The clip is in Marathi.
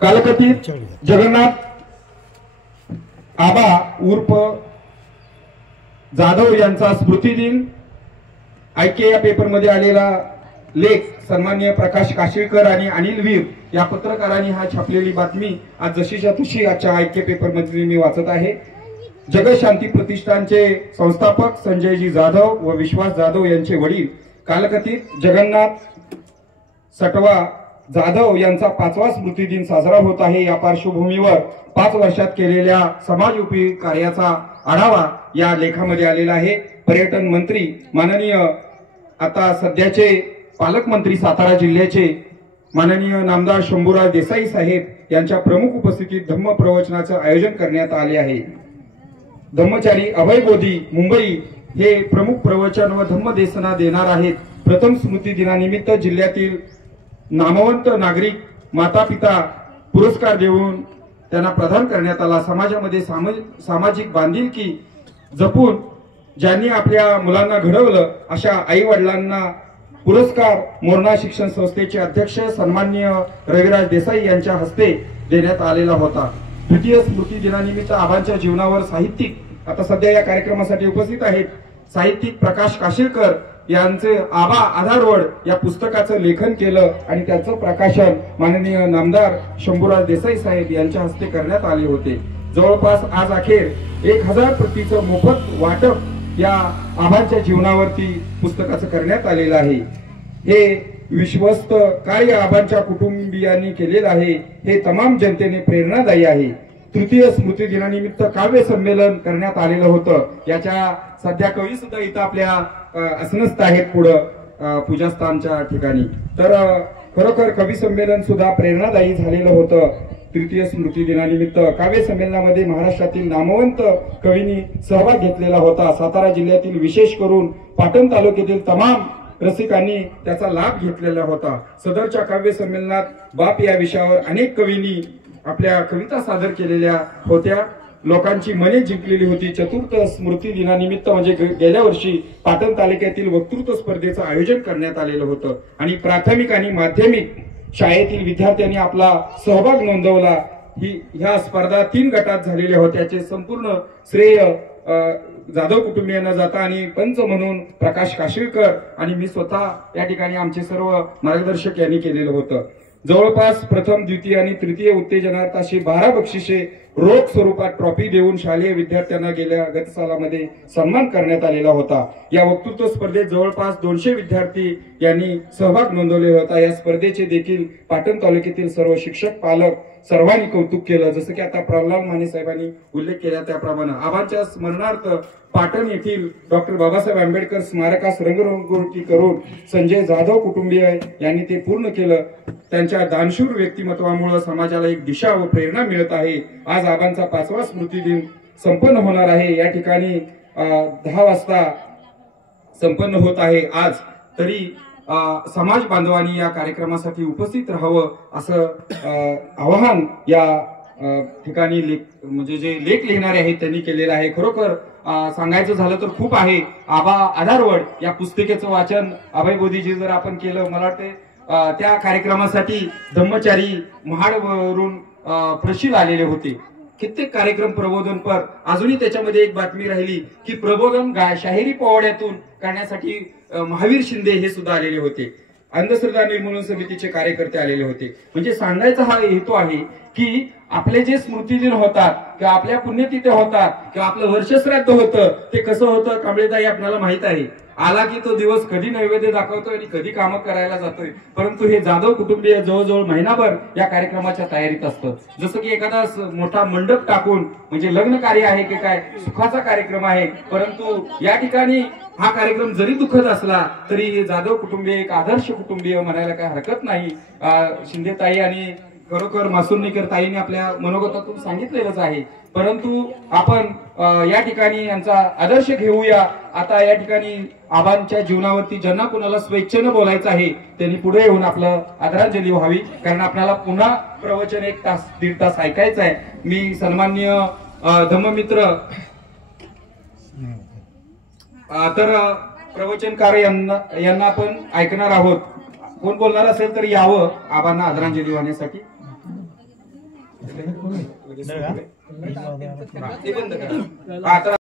कालकथित जगन्नाथ आबा उर्फ जाधव यांचा स्मृती दिन ऐके या पेपर मध्ये आलेला लेख सन्माननीय प्रकाश काशीळकर आणि अनिल वीर या पत्रकारांनी हा छापलेली बातमी आज जशीच्या तशी आजच्या ऐके पेपर मध्ये मी वाचत आहे। जगत शांती प्रतिष्ठानचे संस्थापक संजयजी जाधव व विश्वास जाधव यांचे वडील कालकथित जगन्नाथ सटवा जाधव यांचा 5वा स्मृती दिन साजरा होत आहे। या पार्श्वभूमीवर 5 वर्षात केलेल्या समाज उपयोगी कार्याचा आढावा या लेखामध्ये आलेला आहे। पर्यटन मंत्री माननीय आता सध्याचे पालकमंत्री सातारा जिल्ह्याचे माननीय नामदार शंभूराज देसाई साहेब यांच्या प्रमुख उपस्थितीत धम्म प्रवचनाचे आयोजन करण्यात आले आहे। धम्मचारी अभय बोधी मुंबई हे प्रमुख प्रवचन व धम्म देसना देणार आहेत। प्रथम स्मृती दिनानिमित्त जिल्ह्यातील नामवंत नागरिक माता पिता पुरस्कार देऊन त्यांना प्रदान करण्यात आला। समाजामध्ये सामाजिक बांधिलकी जपून ज्यांनी आपल्या मुलांना घडवलं अशा आई वडिलांना पुरस्कार मोरणा शिक्षण संस्थेचे अध्यक्ष सन्माननीय रविराज देसाई यांच्या हस्ते देण्यात आलेला होता। तृतीय स्मृती दिनानिमित्त आबांच्या जीवनावर साहित्यिक आता सध्या या कार्यक्रमासाठी उपस्थित आहेत साहित्यिक प्रकाश काशीळकर यांचे आबा आधारवड या पुस्तकाचं लेखन केलं आणि त्याचं प्रकाशन माननीय नामदार शंभूराज देसाई साहेब यांच्या हस्ते करण्यात आले होते। जवळपास आज अखेर 1000 प्रतीचं मोफत वाटप या आबांच्या जीवनावरती पुस्तकाचं करण्यात आलेलं आहे। हे विश्वस्त कार्य आबांच्या कुटुंबियांनी केलेलं आहे हे तमाम जनतेने प्रेरणादायी आहे। तृतीय स्मृती दिनानिमित्त काव्य संमेलन करण्यात आलेलं होतं। याच्या सध्या कवी सुद्धा इथं आपल्या असनस्थ आहेत पुढं पूजास्थानच्या ठिकाणी। तर खरोखर कवी संमेलन सुद्धा प्रेरणादायी झालेलं होतं। तृतीय स्मृती दिनानिमित्त काव्य संमेलनामध्ये महाराष्ट्रातील नामवंत कवींनी सहभाग घेतलेला होता। सातारा जिल्ह्यातील विशेष करून पाटण तालुक्यातील तमाम रसिकांनी त्याचा लाभ घेतलेला होता। सदरच्या काव्य संमेलनात बाप या विषयावर अनेक कवींनी आपल्या कविता सादर केलेल्या होत्या। लोकांची मने जिंकलेली होती। चतुर्थ स्मृती दिनानिमित्त म्हणजे गेल्या वर्षी पाटण तालुक्यातील वक्तृत्व स्पर्धेचं आयोजन करण्यात आलेलं होतं आणि प्राथमिक आणि माध्यमिक शाळेतील विद्यार्थ्यांनी आपला सहभाग नोंदवला। ह्या स्पर्धा 3 गटात झालेल्या होत्या। त्याचे संपूर्ण श्रेय जाधव कुटुंबियांना जाता आणि पंच म्हणून प्रकाश काशीळकर आणि मी स्वतः या ठिकाणी आमचे सर्व मार्गदर्शक यांनी केलेलं होतं। जवळपास प्रथम द्वितीय आणि तृतीय उत्तेजनार्थ अशी 12 बक्षिसे रोख स्वरूपात ट्रॉफी देऊन शालेय विद्यार्थ्यांना गेल्या गत सालामध्ये सन्मान करण्यात आलेला होता। या वक्तृत्व स्पर्धेत जवळपास 200 विद्यार्थी यांनी सहभाग नोंदवलेला होता। या स्पर्धेचे देखील पाटण तालुक्यातील सर्व शिक्षक पालक सर्वांनी कौतुक केलं। जसं की आता प्रल्हाद माने साहेबांनी उल्लेख केला त्याप्रमाणे आबांच्या स्मरणार्थ पाटण येथील डॉक्टर बाबासाहेब आंबेडकर स्मारकास रंगरंगोटी करून संजय जाधव कुटुंबीय यांनी ते पूर्ण केलं। त्यांच्या दानशूर व्यक्तिमत्वामुळे समाजाला एक दिशा व प्रेरणा मिळत आहे। आज आबांचा 5वा स्मृती दिन संपन्न होणार आहे। या ठिकाणी 10 वाजता संपन्न होत आहे आज। तरी समाज बांधवांनी या कार्यक्रमासाठी उपस्थित राहावं असं आवाहन या ठिकाणी म्हणजे जे लेख लिहिणारे आहेत त्यांनी केलेलं आहे। खरोखर सांगायचं झालं तर खूप आहे। आबा आधारवड या पुस्तिकेचं वाचन अभय बोधीजी जर आपण केलं मला वाटते त्या कार्यक्रमासाठी धम्मचारी महाडवरून प्रशील आलेले होते। कित्येक कार्यक्रम प्रबोधनपर अजूनही त्याच्यामध्ये एक बातमी राहिली की प्रबोधन शाहिरी पोवाड्यातून करण्यासाठी महावीर शिंदे हे सुद्धा आलेले होते। अंधश्रद्धा निर्मूलन समितीचे कार्यकर्ते आलेले होते। म्हणजे सांगायचा हा हेतू आहे की आपले जे स्मृतिदिन होतात किंवा आपल्या पुण्यतिथी होतात किंवा आपलं वर्षश्राद्ध होतं ते कसं होतं कांबळेताई आपल्याला माहित आहे। आला की तो दिवस कधी नैवेद्य दाखवतोय आणि कधी कामं करायला जातोय। परंतु हे जाधव कुटुंबीय जवळजवळ महिनाभर या कार्यक्रमाच्या तयारीत असतं। जसं की एखादा मोठा मंडप टाकून म्हणजे लग्न कार्य आहे की काय सुखाचा कार्यक्रम आहे। परंतु या ठिकाणी हा कार्यक्रम जरी दुःखद असला तरी हे जाधव कुटुंबीय एक आदर्श कुटुंबीय म्हणायला काही हरकत नाही। शिंदेताई आणि खरोखर मासुर्णीकर ताईने आपल्या मनोगतातून सांगितलेलंच आहे। परंतु आपण या ठिकाणी यांचा आदर्श घेऊया। आता या ठिकाणी आबांच्या जीवनावरती ज्यांना कोणाला स्वेच्छेनं बोलायचं आहे त्यांनी पुढे येऊन आपलं आदरांजली व्हावी। कारण आपल्याला पुन्हा प्रवचन 1 तास 1.5 तास ऐकायचं आहे। मी सन्माननीय धम्ममित्र तर प्रवचनकार यांना आपण ऐकणार आहोत. कोण बोलणार असेल तर यावं आबांना आदरांजली वाहण्यासाठी. ते बंद करा. आता